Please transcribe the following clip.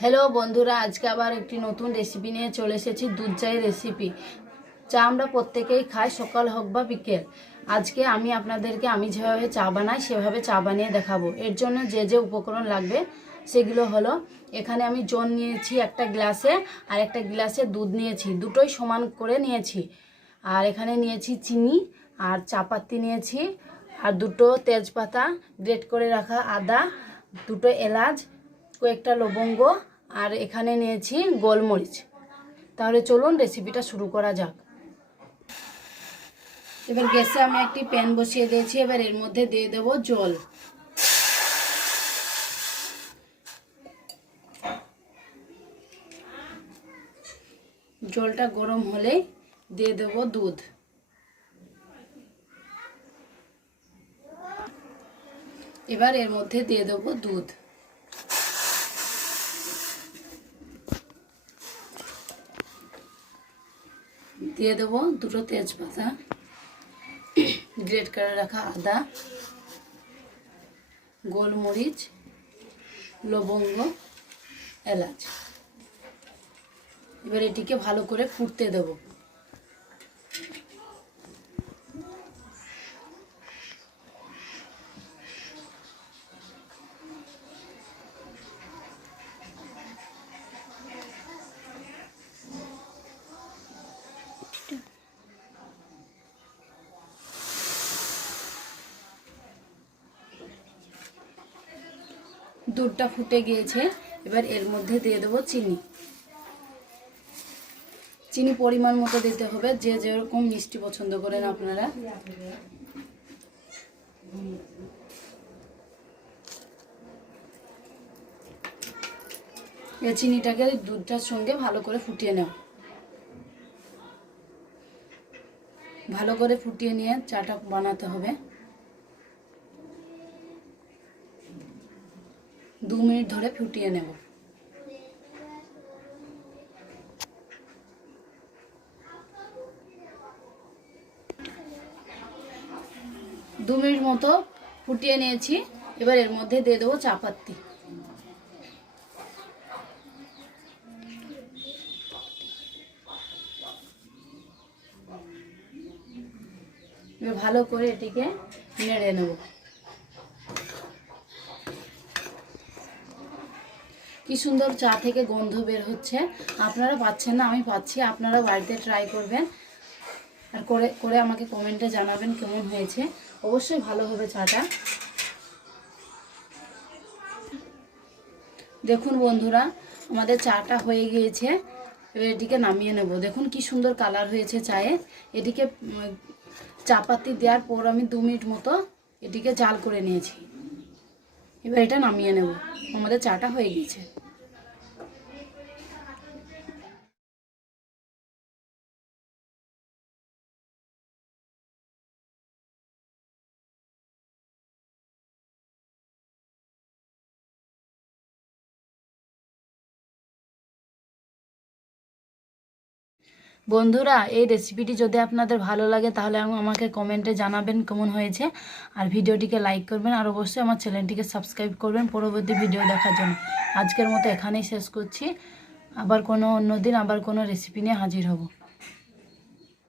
Hello বন্ধুরা, আজকে আবার একটি নতুন রেসিপি নিয়ে চলে এসেছি। দুধ চায়ের রেসিপি। চা আমরা প্রত্যেকেই খাই, সকাল হোক বা বিকেল। আজকে আমি যেভাবে চা বানাই সেভাবে চা বানিয়ে দেখাবো। এর জন্য যে যে উপকরণ লাগবে সেগুলো হলো, এখানে আমি জল নিয়েছি একটা গ্লাসে, আর একটা গ্লাসে দুধ নিয়েছি, দুটোই সমান করে নিয়েছি। আর এখানে নিয়েছি চিনি, আর চাপাতি নিয়েছি, আর দুটো তেজপাতা, গ্রেট করে রাখা আদা, দুটো এলাচ, কয়েকটা লবঙ্গ, আর এখানে নিয়েছি গোলমরিচ। তাহলে চলুন রেসিপিটা শুরু করা যাক। এবার গ্যাসে আমি একটি প্যান বসিয়ে দিয়েছি। এবার এর মধ্যে দিয়ে দেবো জল। জলটা গরম হলে দিয়ে দেবো দুধ। এবার এর মধ্যে দিয়ে দেবো দুধ। দিয়ে দেবো দুটো তেজপাতা, গ্রেট করে রাখা আদা, গোলমরিচ, লবঙ্গ, এলাচ। এবার এটিকে ভালো করে ফুটতে দেব। দুধটা ফুটে গিয়েছে। এবার এর মধ্যে দিয়ে দেবো চিনি। চিনি পরিমাণ মতো দিতে হবে, যে যেরকম মিষ্টি পছন্দ করেন আপনারা। এই চিনিটাকে দুধটার সঙ্গে ভালো করে ফুটিয়ে নাও। ভালো করে ফুটিয়ে নিয়ে চাটা বানাতে হবে। 2 মিনিট ধরে ফুটিয়ে নেব। দু মিনিট মতো ফুটিয়ে নিয়েছি। এবার এর মধ্যে দিয়ে দেবো চাপাতি। এবার ভালো করে এটিকে নেড়ে নেব। কি সুন্দর চা থেকে গন্ধ বের হচ্ছে। আপনারা পাচ্ছেন না, আমি পাচ্ছি। আপনারা বাড়িতে ট্রাই করবেন, আর করে আমাকে কমেন্টে জানাবেন কেমন হয়েছে। অবশ্যই ভালো হবে চাটা। দেখুন বন্ধুরা, আমাদের চাটা হয়ে গিয়েছে। এবার এটিকে নামিয়ে নেব। দেখুন কি সুন্দর কালার হয়েছে চায়ে। এটিকে চাপাতি দেওয়ার পর আমি 2 মিনিট মতো এটিকে জাল করে নিয়েছি। এবার এটা নামিয়ে নেব। আমাদের চাটা হয়ে গিয়েছে। বন্ধুরা, এই রেসিপিটি যদি আপনাদের ভালো লাগে তাহলে আমাকে কমেন্টে জানাবেন কেমন হয়েছে, আর ভিডিওটিকে লাইক করবেন, আর অবশ্যই আমার চ্যানেলটিকে সাবস্ক্রাইব করবেন পরবর্তী ভিডিও দেখার জন্য। আজকের মতো এখানেই শেষ করছি। আবার কোনো অন্য দিন আবার কোনো রেসিপি নিয়ে হাজির হব।